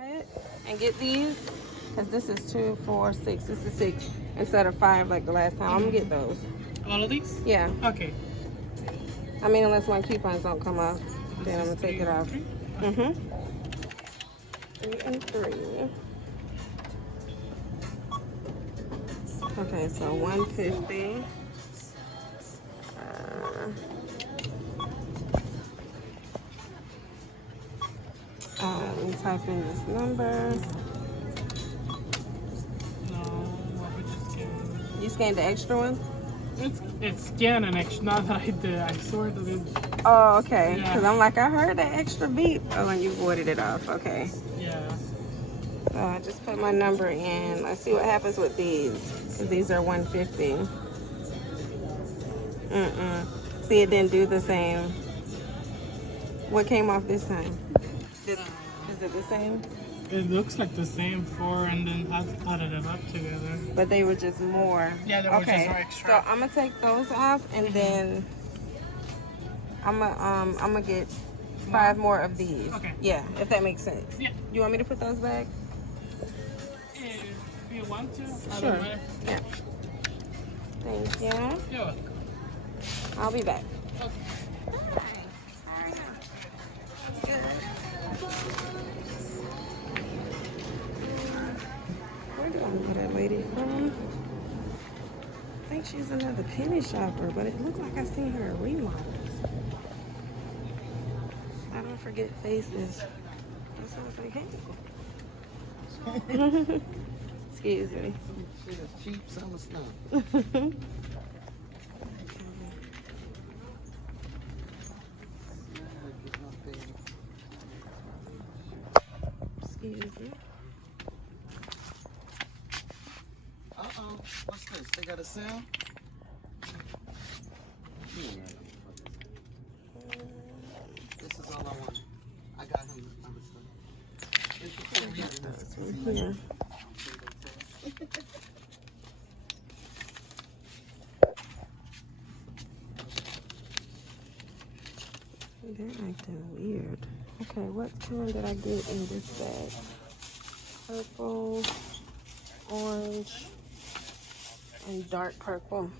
Try it and get these because this is 2, 4, 6. This is 6 instead of 5 like the last time. I'm gonna get those. All of these? Yeah. Okay. I mean, unless my coupons don't come off, then I'm gonna take it off. 3 and 3. Okay, so 150. Let me type in this number. No, what would you scan? You scanned the extra one? It's scan and extra. Not that I did. I sort of did. Oh, okay. Yeah. Because I'm like, I heard that extra beep. Oh, and you voided it off. Okay. Yeah. So I just put my number in. Let's see what happens with these. Because these are 150. See, it didn't do the same. What came off this time? Is it the same? It looks like the same 4 and then added it up together. But they were just more. Yeah, they were just more extra. So I'm gonna take those off and then I'm gonna get 5 more of these. Okay. Yeah, if that makes sense. Yeah. You want me to put those back? If you want to. Sure. Yeah. Thank you. You're welcome. I'll be back. Okay. Hi. How are you? Good. Where do I know that lady from? I think she's another penny shopper, but it looks like I've seen her at remodels. I don't forget faces. That's why I was like, hey. Excuse me. She's a cheap summer snow. Excuse me. Uh-oh. What's this? They got a sale? This is all I want. I got him other stuff. Here. They're acting weird. Okay, what one did I get in this bag? Purple, orange, and dark purple.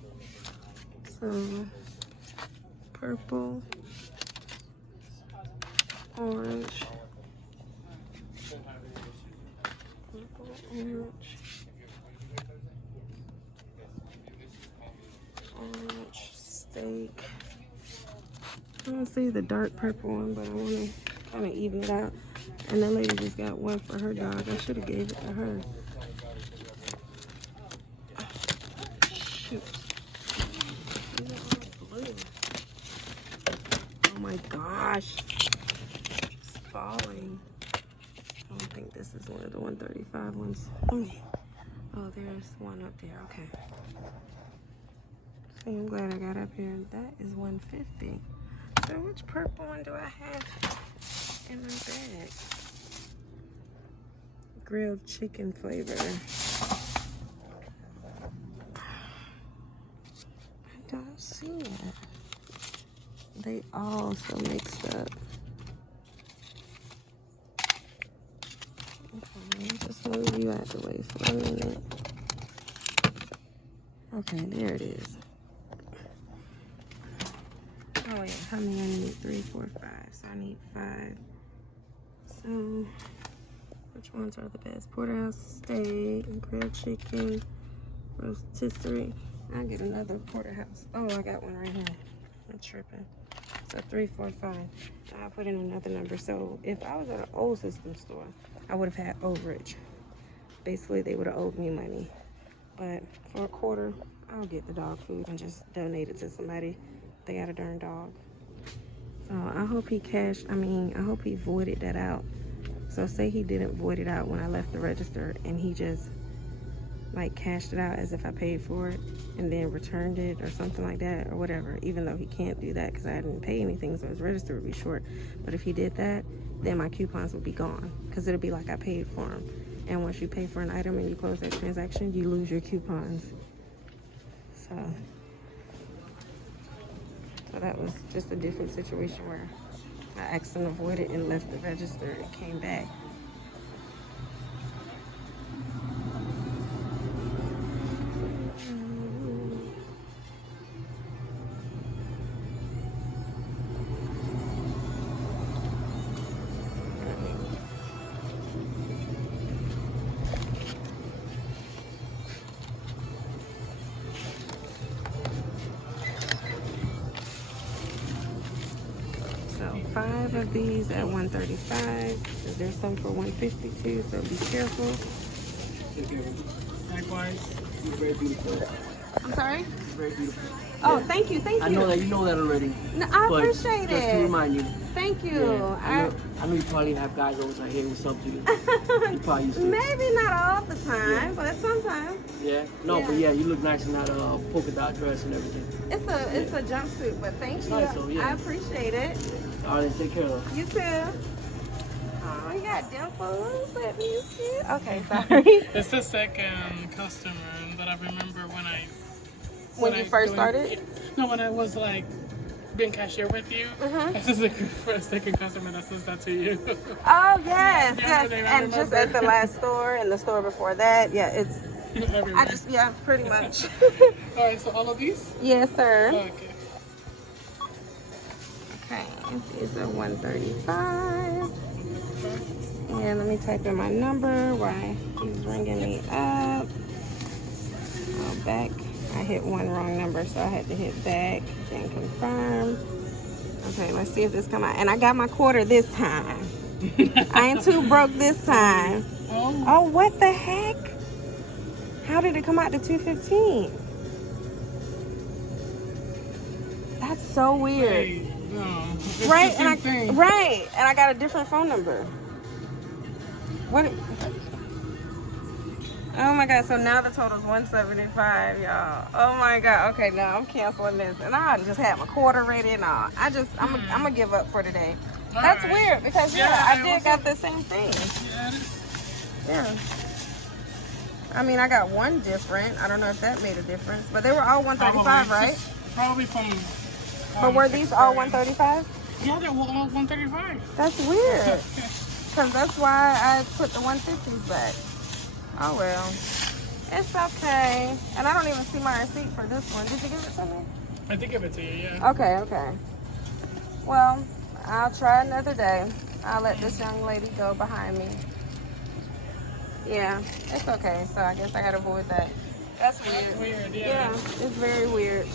So, purple, orange, purple, orange, steak. I don't see the dark purple one, but I want to kind of even it out. And that lady just got one for her dog. I should have gave it to her. Shoot. These are all blue. Oh my gosh. It's falling. I don't think this is one of the 135 ones. Oh, there's one up there. Okay. See, I'm glad I got up here. That is 150. So which purple one do I have in my bag? Grilled chicken flavor. I don't see it. They all so mixed up. Okay, let me just move you out the way for a minute. Okay, there it is. Oh yeah, how many I need? 3, 4, 5. So I need 5. So which ones are the best? Porterhouse steak, grilled chicken, rotisserie. I'll get another porterhouse. Oh, I got one right here. I'm tripping. So 3, 4, 5. I'll put in another number. So if I was at an old system store, I would have had overage. Basically, they would have owed me money. But for a quarter, I'll get the dog food and just donate it to somebody. They got a darn dog. So I hope he I hope he voided that out. So say he didn't void it out when I left the register and he just like cashed it out as if I paid for it and then returned it or something like that or whatever, even though he can't do that because I didn't pay anything, so his register would be short. But if he did that, then my coupons would be gone because it'll be like I paid for them. And once you pay for an item and you close that transaction, you lose your coupons. So that was just a different situation where I asked him to avoid it and left the register. It came back. 5 of these at $135. There's some for $152, so be careful. Likewise. You're very beautiful. I'm sorry? You're very beautiful. Oh, thank you, thank you. I know that you know that already. No, I but appreciate just it. to remind you. Thank you. Yeah, I know you probably have guys always like, hey, what's up to you? You probably used to. Maybe not all the time, but sometimes. Yeah? No, Yeah. but yeah, you look nice in that polka dot dress and everything. It's a jumpsuit, but thank you. Nice, so, yeah. I appreciate it. All right, take care of You too. Oh, you got dimples. Let me see. Okay, sorry. It's the second customer that I remember When you first started? No, when I was like being cashier with you. This is the second customer that says that to you. Oh yes, Yeah, yes. I And just at the last store and the store before that, yeah, it's. Everywhere. Yeah, pretty much. All right, so all of these? Yes, sir. Okay. Okay, these are $135. And let me type in my number while he's ringing me up. Oh, back. I hit one wrong number, so I had to hit back and confirm. Okay, let's see if this come out. And I got my quarter this time. I ain't too broke this time. Oh, what the heck? How did it come out to $215? That's so weird. Hey, no, it's Right, the same thing. right, and I got a different phone number. What? Oh my God! So now the total's $175, y'all. Oh my God! Okay, now I'm canceling this, and I just had my quarter ready and all. I'm gonna give up for today. That's right. weird because I did got the same thing. Yeah. I mean, I got one different. I don't know if that made a difference, but they were all $135, right? Probably from. But were these all $135? Yeah, they were all $135. That's weird. Because that's why I put the 150s back. Oh well. It's okay. And I don't even see my receipt for this one. Did you give it to me? I did give it to you, yeah. Okay, okay. Well, I'll try another day. I'll let this young lady go behind me. Yeah, it's okay. So I guess I gotta avoid that. That's weird. That's weird, yeah. Yeah, it's very weird.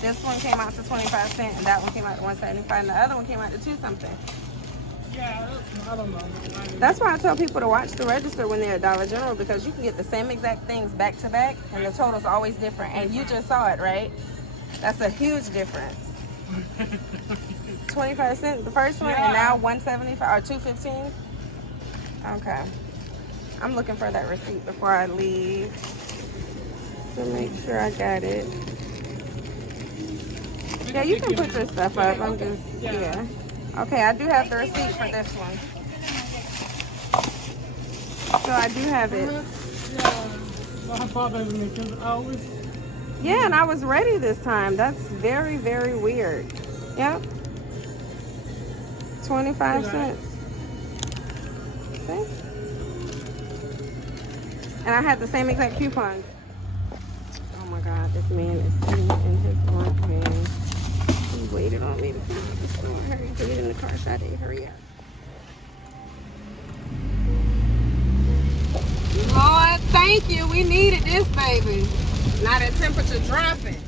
This one came out to 25 cents and that one came out to 175 and the other one came out to 2 something. Yeah, I don't know. That's why I tell people to watch the register when they're at Dollar General because you can get the same exact things back to back and the total's always different. And you just saw it, right? That's a huge difference. 25 cents the first one and now 175 or 215. Okay. I'm looking for that receipt before I leave to make sure I got it. Yeah, you can put your stuff up. I'm just, yeah. Okay, I do have the receipt for this one. So I do have it. Yeah, that bothers me because I always. Yeah, and I was ready this time. That's very, very weird. Yep. 25 cents. See? And I had the same exact coupons. Oh my God, this man is sitting in his work van. He waited on me to come out the store. Hurry, get in the car, Sade. Hurry up. Lord, thank you. We needed this, baby. Now the temperature dropping.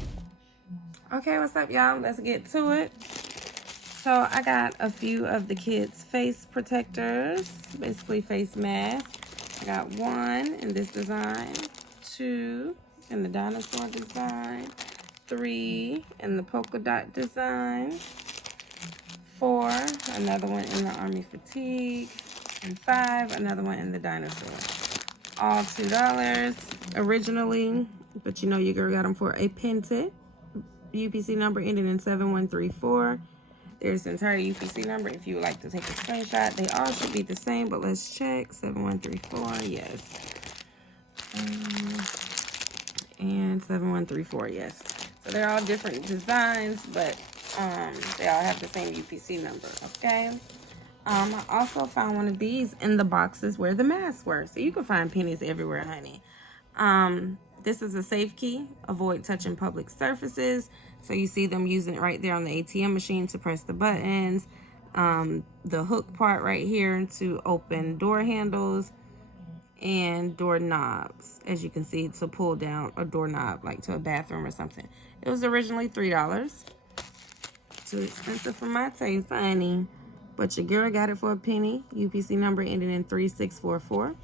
Okay, what's up, y'all? Let's get to it. So I got a few of the kids' face protectors, basically face masks. I got one in this design, 2 in the dinosaur design, 3 in the polka dot design, 4, another one in the army fatigue, and 5, another one in the dinosaur. All $2 originally, but you know your girl got them for a pented. UPC number ending in 7134. There's the entire UPC number if you would like to take a screenshot. They all should be the same, but let's check. 7134, yes. And 7134, yes. So they're all different designs, but they all have the same UPC number, okay? I also found one of these in the boxes where the masks were. So you can find pennies everywhere, honey. This is a safe key. Avoid touching public surfaces. So you see them using it right there on the ATM machine to press the buttons. The hook part right here to open door handles and door knobs. As you can see, to pull down a doorknob like to a bathroom or something. It was originally $3. Too expensive for my taste, honey. But your girl got it for a penny. UPC number ending in 3644.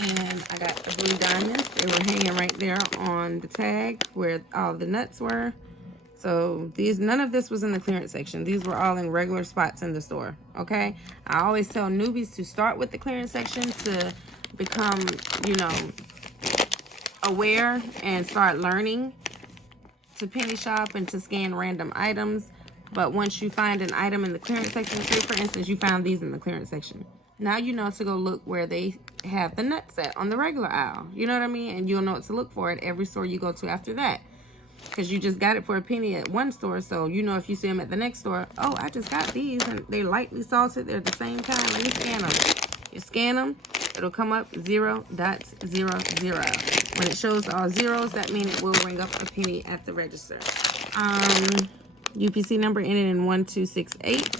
And I got the blue diamonds. They were hanging right there on the tag where all the nuts were. So none of this was in the clearance section. These were all in regular spots in the store, okay? I always tell newbies to start with the clearance section to become, you know, aware and start learning to penny shop and to scan random items. But once you find an item in the clearance section, say for instance, you found these in the clearance section. Now you know to go look where they have the nuts at on the regular aisle. You know what I mean? And you'll know what to look for at every store you go to after that. Because you just got it for a penny at one store, so you know if you see them at the next store, oh, I just got these, and they're lightly salted, they're the same kind, let me scan them. You scan them, it'll come up 0.00. When it shows all zeros, that means it will ring up a penny at the register. UPC number ending in 1268.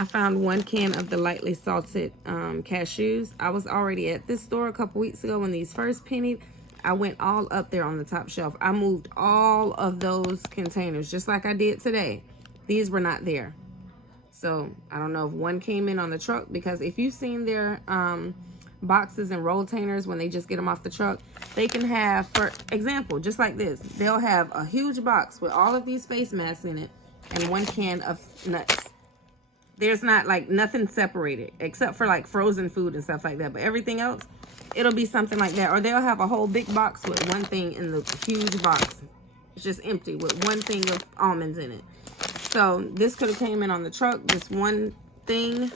I found 1 can of the lightly salted cashews. I was already at this store a couple weeks ago when these first pennied. I went all up there on the top shelf. I moved all of those containers just like I did today. These were not there. So I don't know if one came in on the truck, because if you've seen their boxes and rolltainers when they just get them off the truck, they can have, for example, just like this, they'll have a huge box with all of these face masks in it and 1 can of nuts. There's not like nothing separated except for like frozen food and stuff like that, but everything else, it'll be something like that. Or they'll have a whole big box with 1 thing in the huge box. It's just empty with 1 thing of almonds in it. So this could have came in on the truck, this 1 thing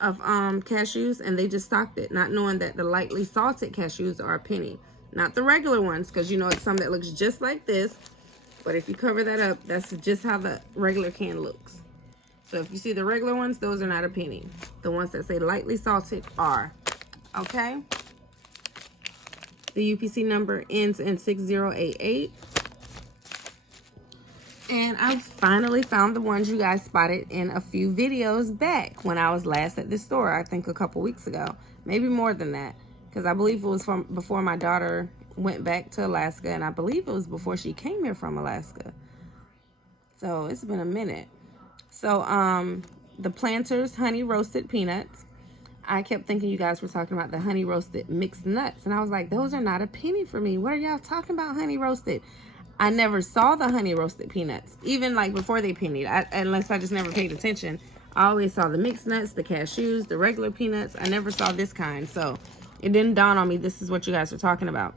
of cashews, and they just stocked it, not knowing that the lightly salted cashews are a penny. Not the regular ones, because you know it's some that looks just like this. But if you cover that up, that's just how the regular can looks. So if you see the regular ones, those are not a penny. The ones that say lightly salted are. Okay? The UPC number ends in 6088. And I finally found the ones you guys spotted in a few videos back when I was last at this store, I think a couple weeks ago. Maybe more than that, because I believe it was from before my daughter went back to Alaska, and I believe it was before she came here from Alaska. So it's been a minute. So the Planters honey roasted peanuts. I kept thinking you guys were talking about the honey roasted mixed nuts. And I was like, those are not a penny for me. What are y'all talking about, honey roasted? I never saw the honey roasted peanuts, even like before they pennied, unless I just never paid attention. I always saw the mixed nuts, the cashews, the regular peanuts. I never saw this kind. So it didn't dawn on me this is what you guys were talking about.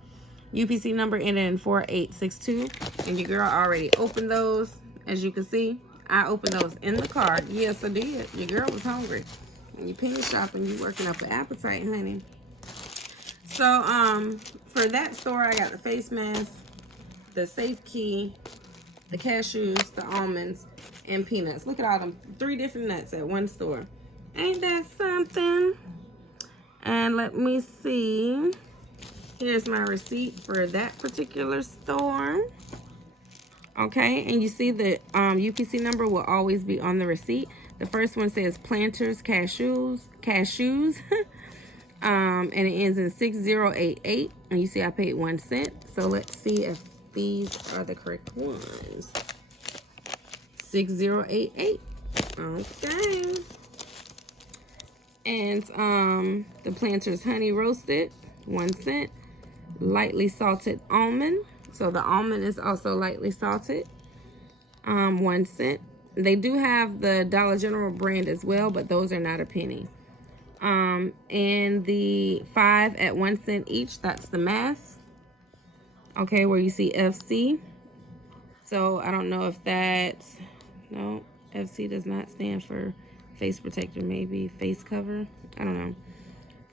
UPC number ended in 4862. And your girl already opened those, as you can see. I opened those in the car. Yes, I did. Your girl was hungry. When you penny shopping, you working up an appetite, honey. So, for that store, I got the face mask, the safe key, the cashews, the almonds, and peanuts. Look at all them 3 different nuts at one store. Ain't that something? And let me see. Here's my receipt for that particular store. Okay, and you see the UPC number will always be on the receipt. The first one says Planters cashews, and it ends in 6088. And you see I paid 1 cent. So let's see if these are the correct ones. 6088. Okay. And the Planters honey roasted, 1 cent. Lightly salted almond. So the almond is also lightly salted, 1 cent. They do have the Dollar General brand as well, but those are not a penny. And the 5 at 1 cent each, that's the mask. Okay, where you see FC. So I don't know if that's, no, FC does not stand for face protector, maybe face cover. I don't know.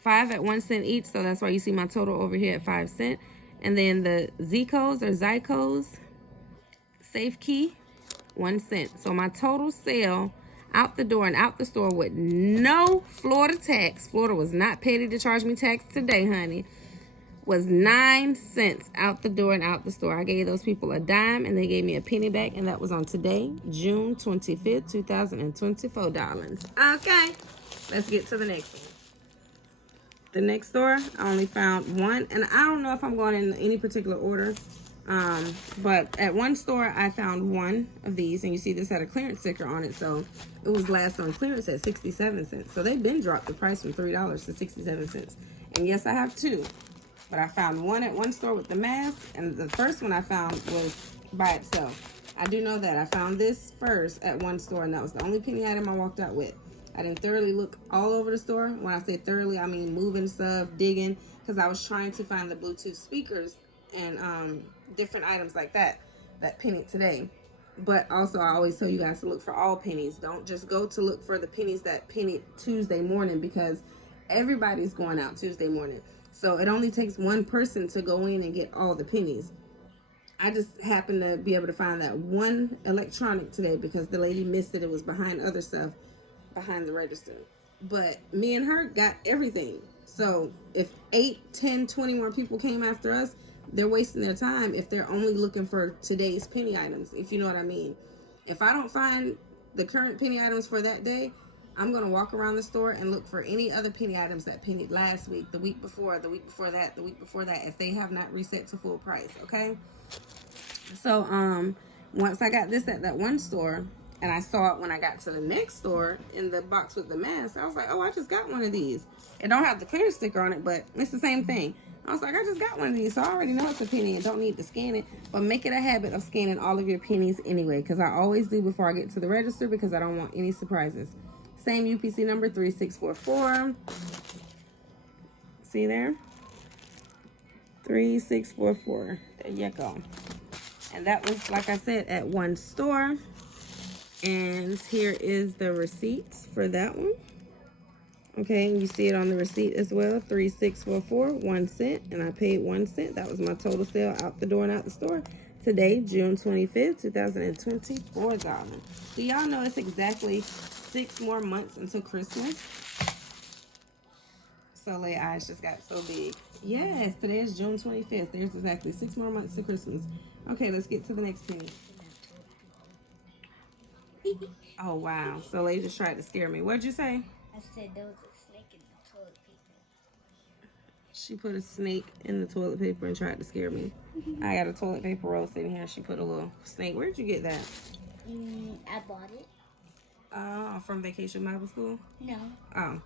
5 at 1 cent each, so that's why you see my total over here at 5 cents. And then the Zicos or Zycos safe key, 1 cent. So my total sale out the door and out the store with no Florida tax, Florida was not petty to charge me tax today, honey, was 9 cents out the door and out the store. I gave those people a dime and they gave me a penny back, and that was on today, June 25th, 2024 dollars. Okay, let's get to the next one. The next store, I only found 1, and I don't know if I'm going in any particular order. But at one store, I found one of these, and you see this had a clearance sticker on it, so it was last on clearance at 67 cents. So they've been dropped the price from $3 to 67 cents. And yes, I have two, but I found one at one store with the mask, and the first one I found was by itself. I do know that I found this first at one store, and that was the only penny item I walked out with. I didn't thoroughly look all over the store. When I say thoroughly, I mean moving stuff, digging, because I was trying to find the Bluetooth speakers and different items like that pennied today. But also, I always tell you guys to look for all pennies. Don't just go to look for the pennies that pennied Tuesday morning, because everybody's going out Tuesday morning. So it only takes one person to go in and get all the pennies. I just happened to be able to find that one electronic today because the lady missed it. It was behind other stuff behind the register. But me and her got everything. So if 8, 10, 20 more people came after us, they're wasting their time if they're only looking for today's penny items, if you know what I mean. If I don't find the current penny items for that day, I'm going to walk around the store and look for any other penny items that pennied last week, the week before, the week before that, the week before that, if they have not reset to full price, okay? So, once I got this at that one store, and I saw it when I got to the next store in the box with the mask, I was like, oh, I just got one of these. It don't have the clear sticker on it, but it's the same thing. I was like, I just got one of these, so I already know it's a penny and don't need to scan it. But make it a habit of scanning all of your pennies anyway, because I always do before I get to the register, because I don't want any surprises. Same UPC number, 3644. See there? 3644. There you go. And that was, like I said, at one store. And here is the receipts for that one. Okay, and you see it on the receipt as well. 3644, 1 cent, and I paid 1 cent. That was my total sale out the door and out the store. Today, June 25th, 2024, darling. Do y'all know it's exactly 6 more months until Christmas? Soleil eyes just got so big. Yes, today is June 25th. There's exactly 6 more months to Christmas. Okay, let's get to the next penny. Oh, wow. Soleil just tried to scare me. What'd you say? I said there was a snake in the toilet paper. She put a snake in the toilet paper and tried to scare me. I got a toilet paper roll sitting here. She put a little snake. Where'd you get that? I bought it. From Vacation Bible School? No. Oh.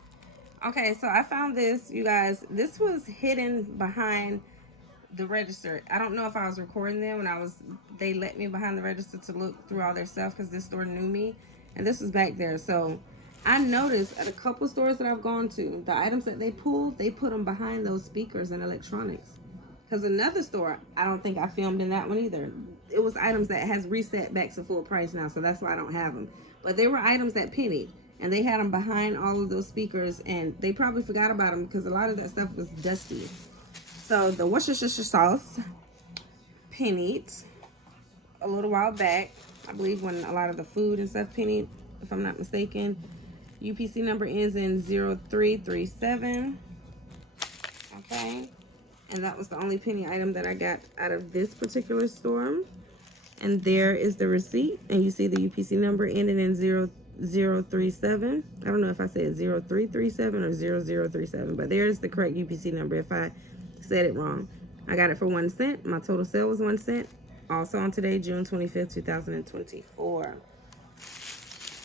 Okay, so I found this, you guys. This was hidden behind the register. I don't know if I was recording them when they let me behind the register to look through all their stuff because this store knew me. And this was back there. So I noticed at a couple stores that I've gone to, the items that they pulled, they put them behind those speakers and electronics. Because another store, I don't think I filmed in that one either. It was items that has reset back to full price now, so that's why I don't have them. But they were items that pennied, and they had them behind all of those speakers, and they probably forgot about them because a lot of that stuff was dusty. So the Worcestershire sauce pennied a little while back, I believe, when a lot of the food and stuff pennied, if I'm not mistaken. UPC number ends in 0337. Okay. And that was the only penny item that I got out of this particular store. And there is the receipt. And you see the UPC number ending in 0037. I don't know if I said 0337 or 0037, but there's the correct UPC number if I said it wrong. I got it for 1 cent. My total sale was 1 cent. Also on today, June 25th, 2024.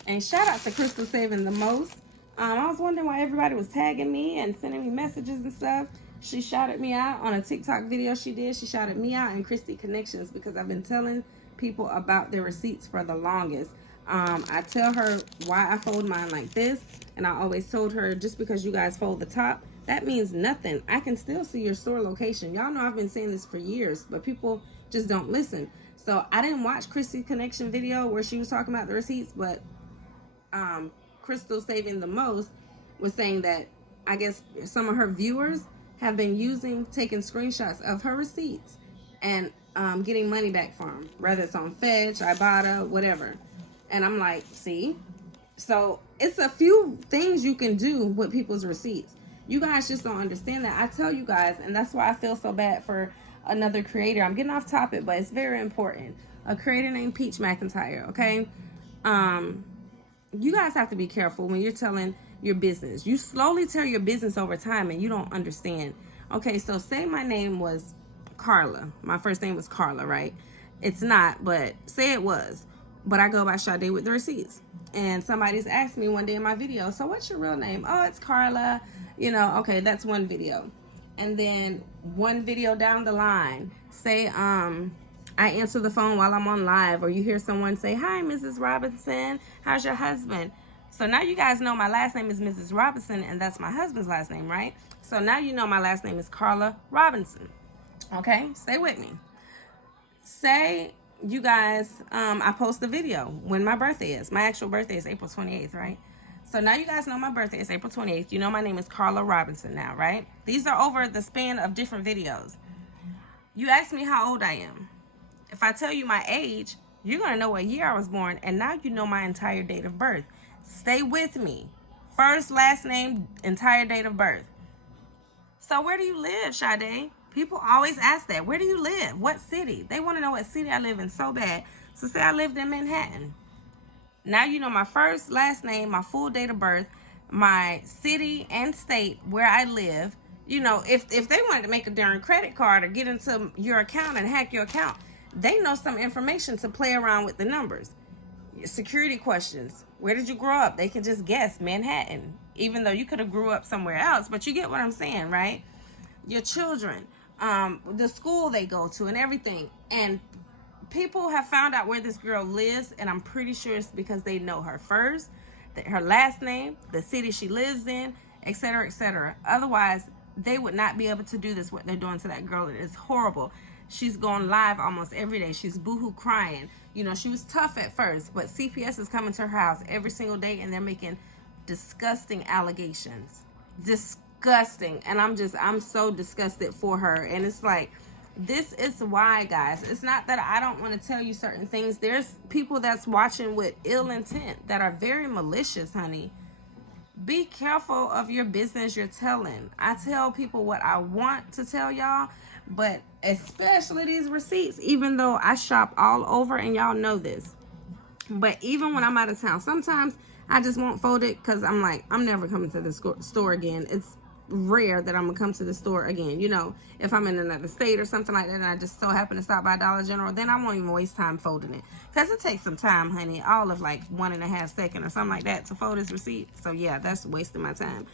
And shout out to Crystal Saving the Most. I was wondering why everybody was tagging me and sending me messages and stuff. She shouted me out on a TikTok video she did. She shouted me out and Christy Connections because I've been telling people about their receipts for the longest. I tell her why I fold mine like this. And I always told her, just because you guys fold the top, that means nothing. I can still see your store location. Y'all know I've been saying this for years, but people just don't listen. So I didn't watch Christy's Connection video where she was talking about the receipts, but Crystal Saving the Most was saying that I guess some of her viewers have been taking screenshots of her receipts and getting money back from them, whether it's on Fetch, Ibotta, whatever. And I'm like, see? So it's a few things you can do with people's receipts. You guys just don't understand that. I tell you guys, and that's why I feel so bad for another creator. I'm getting off topic, but it's very important. A creator named Peach McIntyre, okay? You guys have to be careful when you're telling your business. You slowly tell your business over time and you don't understand. Okay, so say my name was Carla. My first name was Carla, right? It's not, but say it was. But I go by Sade with the receipts. And somebody's asked me one day in my video, so what's your real name? Oh, it's Carla. You know, okay, that's one video. And then one video down the line, say I answer the phone while I'm on live, or you hear someone say, hi, Mrs. Robinson, how's your husband? So now you guys know my last name is Mrs. Robinson, and that's my husband's last name, right? So now you know my last name is Carla Robinson. Okay, stay with me. Say you guys, I post a video when my birthday is. My actual birthday is April 28th, right? So now you guys know my birthday is April 28th. You know my name is Carla Robinson now, right? These are over the span of different videos. You ask me how old I am. If I tell you my age, you're going to know what year I was born, and now you know my entire date of birth. Stay with me. First, last name, entire date of birth. So where do you live, Sade? People always ask that. Where do you live? What city? They want to know what city I live in so bad. So say I lived in Manhattan. Now you know my first, last name, my full date of birth, my city and state where I live. You know, if they wanted to make a darn credit card or get into your account and hack your account, they know some information to play around with the numbers. Security questions. Where did you grow up? They can just guess Manhattan, even though you could have grew up somewhere else. But you get what I'm saying, right? Your children, the school they go to and everything. And people have found out where this girl lives, and I'm pretty sure it's because they know her first, her last name, the city she lives in, etc., etc. Otherwise, they would not be able to do this, what they're doing to that girl. It is horrible. She's going live almost every day. She's boohoo crying. You know, she was tough at first, but CPS is coming to her house every single day, and they're making disgusting allegations. Disgusting. And I'm so disgusted for her. And it's like, this is why, guys. It's not that I don't want to tell you certain things. There's people that's watching with ill intent that are very malicious, honey. Be careful of your business you're telling. I tell people what I want to tell y'all, but especially these receipts, even though I shop all over and y'all know this. But even when I'm out of town, sometimes I just won't fold it because I'm like, I'm never coming to the store again. It's rare that I'm gonna come to the store again. You know, if I'm in another state or something like that and I just so happen to stop by Dollar General, then I won't even waste time folding it, because it takes some time, honey, all of like 1.5 seconds or something like that to fold this receipt. So yeah, that's wasting my time.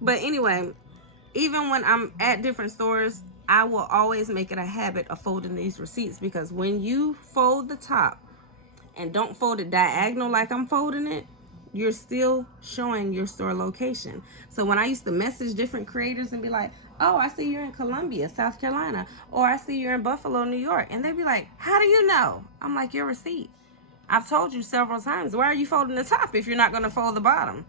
But anyway, even when I'm at different stores, I will always make it a habit of folding these receipts, because when you fold the top and don't fold it diagonal like I'm folding it, you're still showing your store location. So when I used to message different creators and be like, oh, I see you're in Columbia, South Carolina, or I see you're in Buffalo, New York, and they'd be like, how do you know? I'm like, your receipt. I've told you several times, why are you folding the top if you're not going to fold the bottom?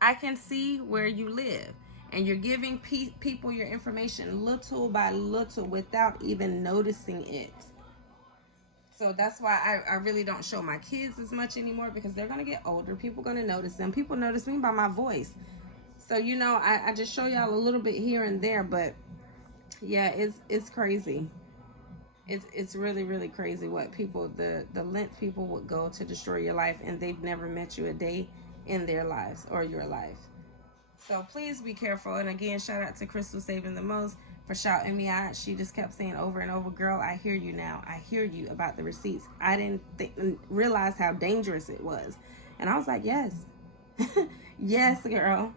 I can see where you live, and you're giving people your information little by little without even noticing it. So that's why I really don't show my kids as much anymore, because they're going to get older. People are going to notice them. People notice me by my voice. So, you know, I just show y'all a little bit here and there. But, yeah, it's crazy. It's really, really crazy what people, the length people would go to destroy your life, and they've never met you a day in their lives or your life. So please be careful. And again, shout out to Crystal Saving the Most for shouting me out. She just kept saying over and over, girl, I hear you now. I hear you about the receipts. I didn't realize how dangerous it was. And I was like, yes. Yes, girl.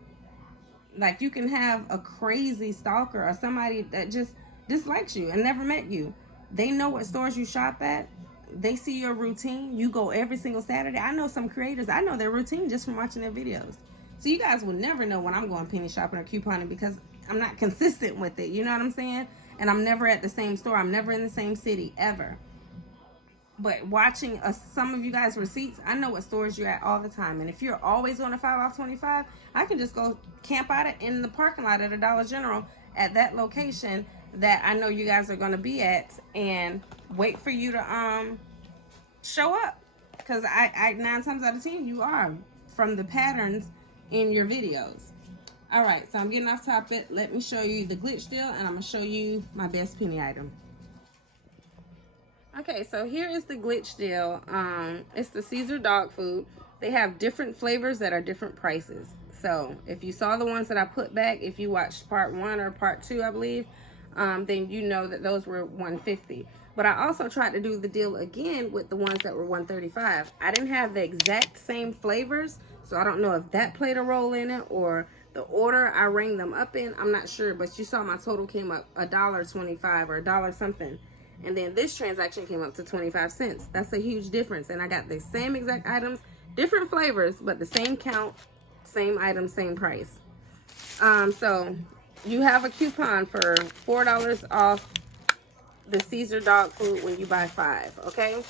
Like, you can have a crazy stalker or somebody that just dislikes you and never met you. They know what stores you shop at. They see your routine. You go every single Saturday. I know some creators, I know their routine just from watching their videos. So you guys will never know when I'm going penny shopping or couponing, because I'm not consistent with it. You know what I'm saying? And I'm never at the same store. I'm never in the same city, ever. But watching some of you guys' receipts, I know what stores you're at all the time. And if you're always on a 5 off 25, I can just go camp out in the parking lot at a Dollar General at that location that I know you guys are going to be at, and wait for you to show up. Because I 9 times out of 10, you are, from the patterns in your videos. All right, so I'm getting off topic. Let me show you the glitch deal, and I'm gonna show you my best penny item. Okay, so here is the glitch deal. It's the Caesar dog food. They have different flavors that are different prices. So if you saw the ones that I put back, if you watched part 1 or part 2, I believe, then you know that those were $150. But I also tried to do the deal again with the ones that were $135. I didn't have the exact same flavors, so I don't know if that played a role in it or the order I rang them up in. I'm not sure, but you saw my total came up $1.25 or $1 something. And then this transaction came up to 25 cents. That's a huge difference. And I got the same exact items, different flavors, but the same count, same item, same price. So you have a coupon for $4 off the Caesar dog food when you buy 5, okay?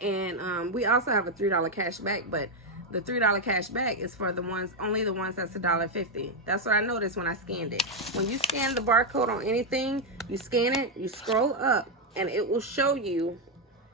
And we also have a $3 cash back, but the $3 cash back is for the ones, only the ones that's $1.50. That's what I noticed when I scanned it. When you scan the barcode on anything, you scan it, you scroll up, and it will show you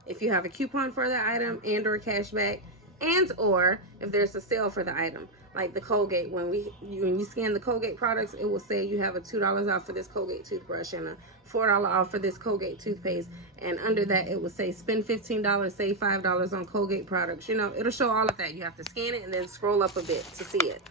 if you have a coupon for the item and or cash back, and or if there's a sale for the item. Like the Colgate, when you scan the Colgate products, it will say you have a $2 off for this Colgate toothbrush and a $4 off for this Colgate toothpaste. And under that, it will say spend $15, save $5 on Colgate products. You know, it'll show all of that. You have to scan it and then scroll up a bit to see it.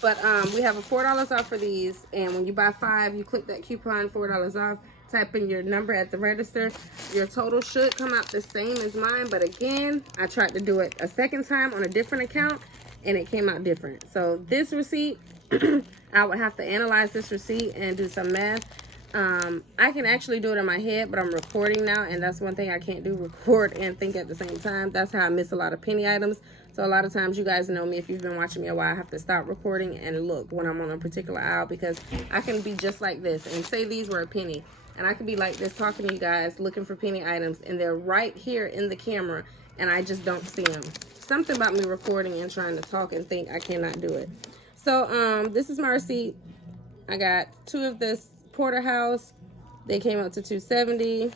But we have a $4 off for these. And when you buy 5, you click that coupon, $4 off. Type in your number at the register. Your total should come out the same as mine. But again, I tried to do it a second time on a different account, and it came out different. So this receipt, I would have to analyze this receipt and do some math. I can actually do it in my head, but I'm recording now, and that's one thing I can't do, record and think at the same time. That's how I miss a lot of penny items. So a lot of times, you guys know me, if you've been watching me a while, I have to stop recording and look when I'm on a particular aisle, because I can be just like this and say these were a penny. And I could be like this talking to you guys, looking for penny items, and they're right here in the camera, and I just don't see them. Something about me recording and trying to talk and think, I cannot do it. So this is my receipt. I got 2 of this porterhouse. They came up to $2.70,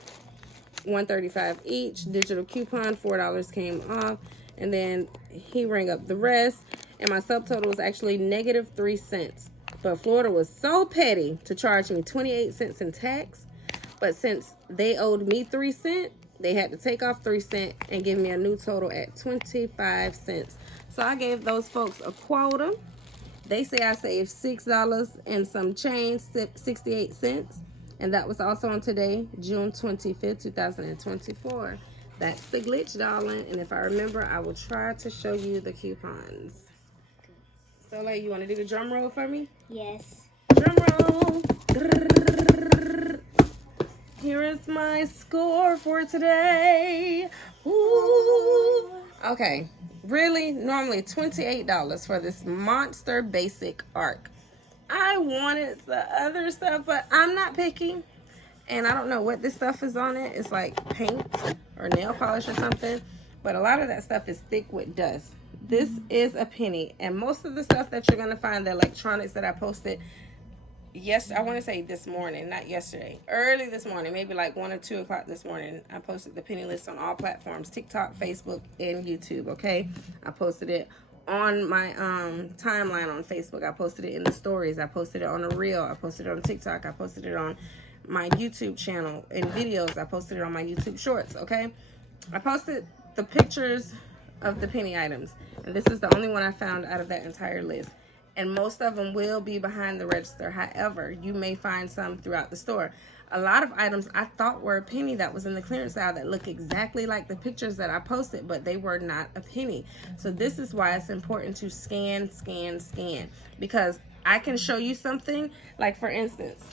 $1.35 each. Digital coupon, $4 came off, and then he rang up the rest, and my subtotal was actually -3 cents. But Florida was so petty to charge me 28 cents in tax. But since they owed me 3 cents, they had to take off 3 cents and give me a new total at 25 cents. So I gave those folks a quota. They say I saved $6 and some change, 68 cents. And that was also on today, June 25th, 2024. That's the glitch, darling. And if I remember, I will try to show you the coupons. So, like, you want to do the drum roll for me? Yes. Drum roll. Here is my score for today. Ooh. Okay. Really, normally $28 for this Monster Basic Arc. I wanted the other stuff, but I'm not picky. And I don't know what this stuff is on it. It's like paint or nail polish or something. But a lot of that stuff is thick with dust. This is a penny. And most of the stuff that you're going to find, the electronics that I posted, yes, I want to say this morning, not yesterday. Early this morning, maybe like 1 or 2 o'clock this morning, I posted the penny list on all platforms, TikTok, Facebook, and YouTube, okay? I posted it on my timeline on Facebook. I posted it in the stories. I posted it on a reel. I posted it on TikTok. I posted it on my YouTube channel in videos. I posted it on my YouTube shorts, okay? I posted the pictures of the penny items, and this is the only one I found out of that entire list. And most of them will be behind the register. However, you may find some throughout the store. A lot of items I thought were a penny that was in the clearance aisle that look exactly like the pictures that I posted, but they were not a penny. So this is why it's important to scan, because I can show you something. Like, for instance,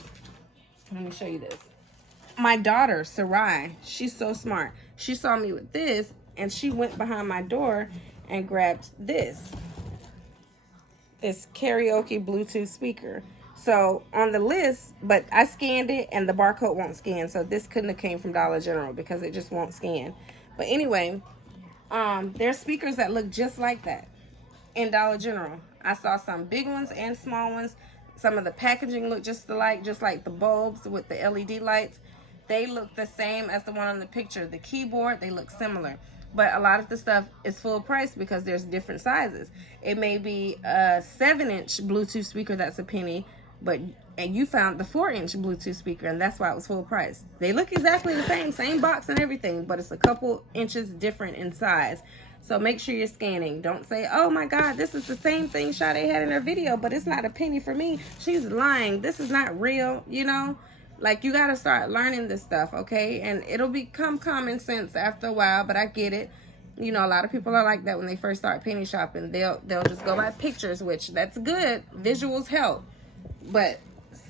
let me show you this. My daughter, Sarai, she's so smart. She saw me with this, and she went behind my door and grabbed this karaoke Bluetooth speaker. So on the list, but I scanned it and the barcode won't scan. So this couldn't have came from Dollar General because it just won't scan. But anyway, there's speakers that look just like that in Dollar General. I saw some big ones and small ones. Some of the packaging look just like the bulbs with the LED lights. They look the same as the one on the picture. The keyboard, they look similar. But a lot of the stuff is full price because there's different sizes. It may be a 7-inch Bluetooth speaker that's a penny, and you found the 4-inch Bluetooth speaker, and that's why it was full price. They look exactly the same box and everything, but it's a couple inches different in size. So make sure you're scanning. Don't say, oh my God, this is the same thing Sade had in her video, but it's not a penny for me. She's lying. This is not real, you know? Like, you got to start learning this stuff, okay? And it'll become common sense after a while, but I get it. You know, a lot of people are like that when they first start penny shopping. They'll just go by pictures, which that's good. Visuals help. But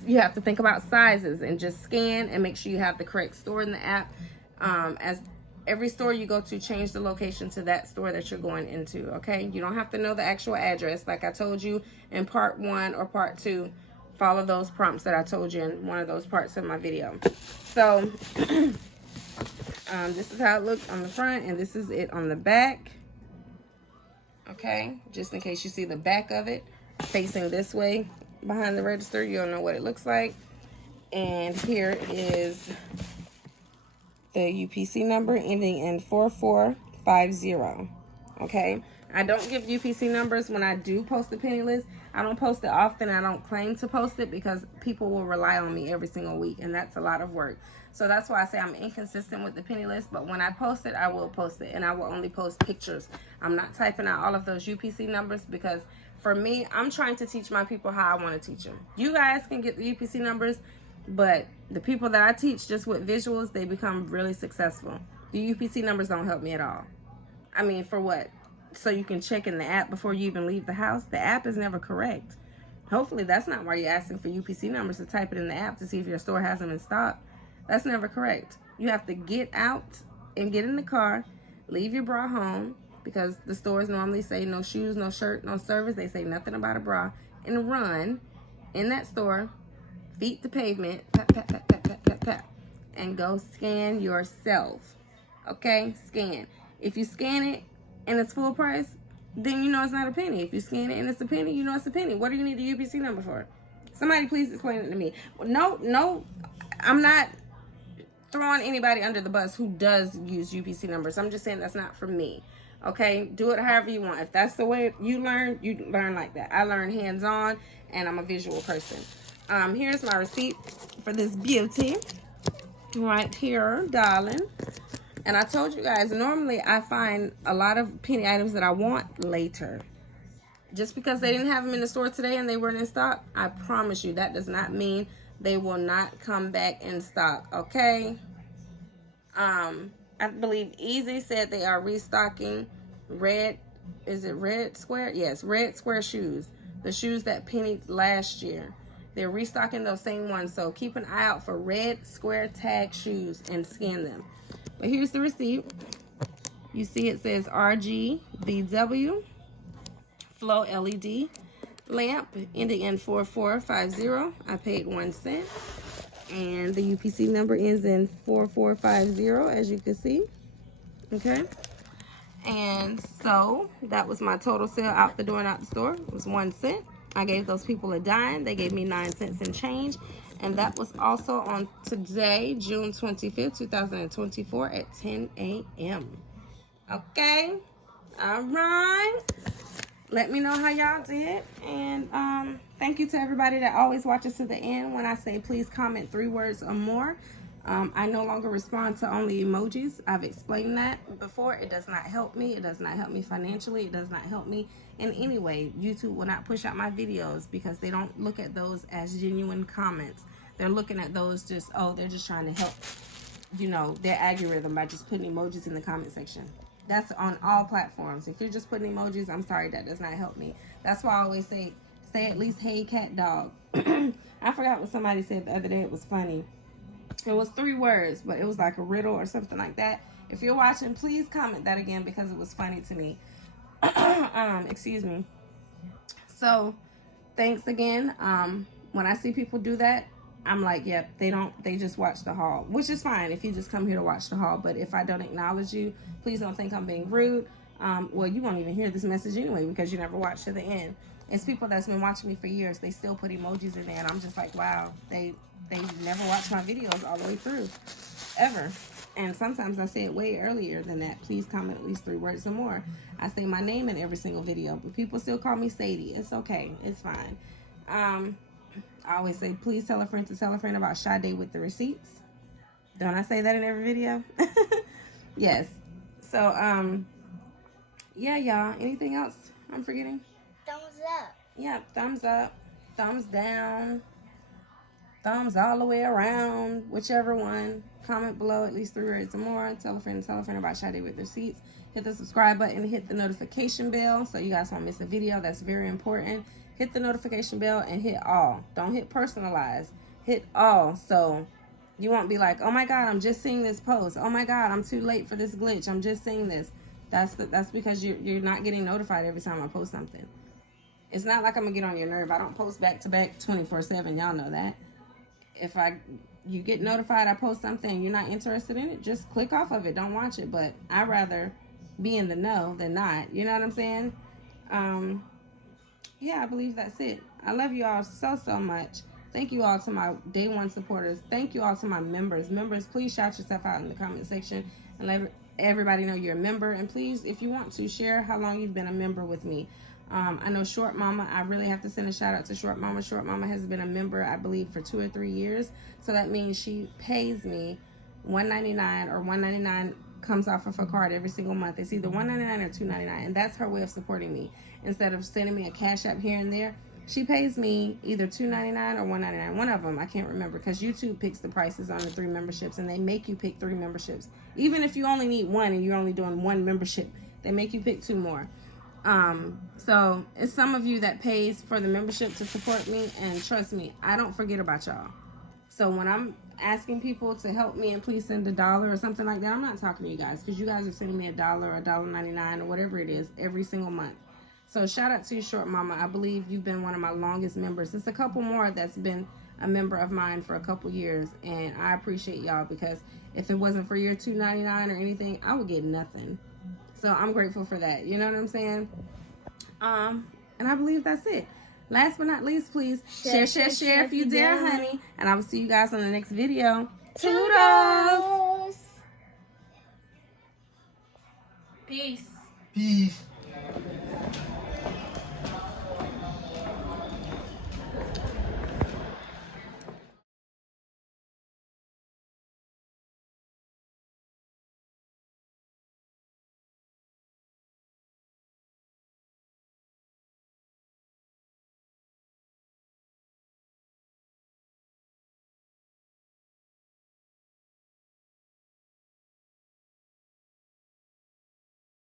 you have to think about sizes and just scan and make sure you have the correct store in the app. As every store you go to, change the location to that store that you're going into, okay? You don't have to know the actual address. Like I told you in part 1 or part 2, follow those prompts that I told you in one of those parts of my video. So this is how it looks on the front, and this is it on the back. Okay, just in case you see the back of it facing this way behind the register, you'll know what it looks like. And here is the UPC number ending in 4450. Okay, I don't give UPC numbers when I do post the penny list. I don't post it often. I don't claim to post it because people will rely on me every single week, and that's a lot of work. So that's why I say I'm inconsistent with the penny list. But when I post it, I will post it, and I will only post pictures. I'm not typing out all of those UPC numbers because for me, I'm trying to teach my people how I want to teach them. You guys can get the UPC numbers, but the people that I teach just with visuals, they become really successful. The UPC numbers don't help me at all. I mean, for what? So you can check in the app before you even leave the house? The app is never correct. Hopefully that's not why you're asking for UPC numbers, to type it in the app to see if your store has them in stock. That's never correct. You have to get out and get in the car, leave your bra home, because the stores normally say no shoes, no shirt, no service. They say nothing about a bra, and run in that store, feet to pavement, pat, pat, pat, pat, pat, pat, pat, and go scan yourself. Okay, scan. If you scan it and it's full price, then you know it's not a penny. If you scan it and it's a penny, you know it's a penny. What do you need a UPC number for? Somebody please explain it to me. No, I'm not throwing anybody under the bus who does use UPC numbers. I'm just saying that's not for me. Okay, do it however you want. If that's the way you learn like that. I learn hands-on, and I'm a visual person. Here's my receipt for this beauty right here, darling. And I told you guys, normally I find a lot of penny items that I want later. Just because they didn't have them in the store today and they weren't in stock, I promise you that does not mean they will not come back in stock, okay? I believe Easy said they are restocking red square? Yes, red square shoes. The shoes that pennied last year. They're restocking those same ones. So keep an eye out for red square tag shoes and scan them. But here's the receipt. You see it says RGBW Flow LED lamp ending in 4450. I paid 1 cent. And the UPC number ends in 4450, as you can see. Okay. And so that was my total sale out the door and out the store. It was 1 cent. I gave those people a dime. They gave me 9 cents in change. And that was also on today, June 25th, 2024 at 10 a.m. Okay. All right. Let me know how y'all did. And thank you to everybody that always watches to the end when I say please comment 3 words or more. I no longer respond to only emojis. I've explained that before. It does not help me. It does not help me financially. It does not help me in any way. YouTube will not push out my videos because they don't look at those as genuine comments. They're looking at those just, oh, they're just trying to help, you know, their algorithm by just putting emojis in the comment section. That's on all platforms. If you're just putting emojis, I'm sorry, that does not help me. That's why I always say at least hey cat dog. I forgot what somebody said the other day. It was funny. It was 3 words, but it was like a riddle or something like that. If you're watching, please comment that again because it was funny to me. Excuse me. So thanks again. When I see people do that, I'm like, yep, they just watch the haul, which is fine if you just come here to watch the haul. But if I don't acknowledge you, please don't think I'm being rude. Well, you won't even hear this message anyway because you never watched to the end. It's people that's been watching me for years. They still put emojis in there, and I'm just like, wow, they never watch my videos all the way through, ever. And sometimes I say it way earlier than that. Please comment at least 3 words or more. I say my name in every single video, but people still call me Sadie. It's okay. It's fine. I always say, please tell a friend to tell a friend about Sade with the receipts. Don't I say that in every video? Yes. So, yeah, y'all. Anything else I'm forgetting? Thumbs up. Yeah, thumbs up, thumbs down. thumbs all the way around, whichever one. Comment below at least 3 words or more. Tell a friend about Sade with Receipts. Hit the subscribe button, hit the notification bell so you guys won't miss a video. That's very important. Hit the notification bell and hit all. Don't hit personalize. Hit all, so you won't be like, oh my God, I'm just seeing this post. Oh my God, I'm too late for this glitch. I'm just seeing this. That's because you're not getting notified every time I post something. It's not like I'm gonna get on your nerve. I don't post back to back 24/7. Y'all know that. If you get notified I post something and you're not interested in it, just click off of it. Don't watch it. But I'd rather be in the know than not. You know what I'm saying? Yeah, I believe that's it. I love you all so much. Thank you all to my day one supporters. Thank you all to my members. Members, please shout yourself out in the comment section and let everybody know you're a member. And please, if you want to, share how long you've been a member with me. I know Short Mama, I really have to send a shout out to Short Mama. Short Mama has been a member, I believe, for 2 or 3 years. So that means she pays me $1.99 or $1.99 comes off of her card every single month. It's either $1.99 or $2.99, and that's her way of supporting me. Instead of sending me a cash app here and there, she pays me either $2.99 or $1.99. One of them, I can't remember, because YouTube picks the prices on the 3 memberships, and they make you pick 3 memberships. Even if you only need 1 and you're only doing 1 membership, they make you pick 2 more. So it's some of you that pays for the membership to support me, and trust me, I don't forget about y'all. So when I'm asking people to help me and please send $1 or something like that, I'm not talking to you guys, because you guys are sending me $1 or $1.99 or whatever it is every single month. So shout out to you, Short Mama. I believe you've been one of my longest members. There's a couple more that's been a member of mine for a couple years, and I appreciate y'all, because if it wasn't for your $2.99 or anything, I would get nothing. So I'm grateful for that. You know what I'm saying? And I believe that's it. Last but not least, please share if you dare, honey. And I will see you guys on the next video. Toodles! Peace. Peace.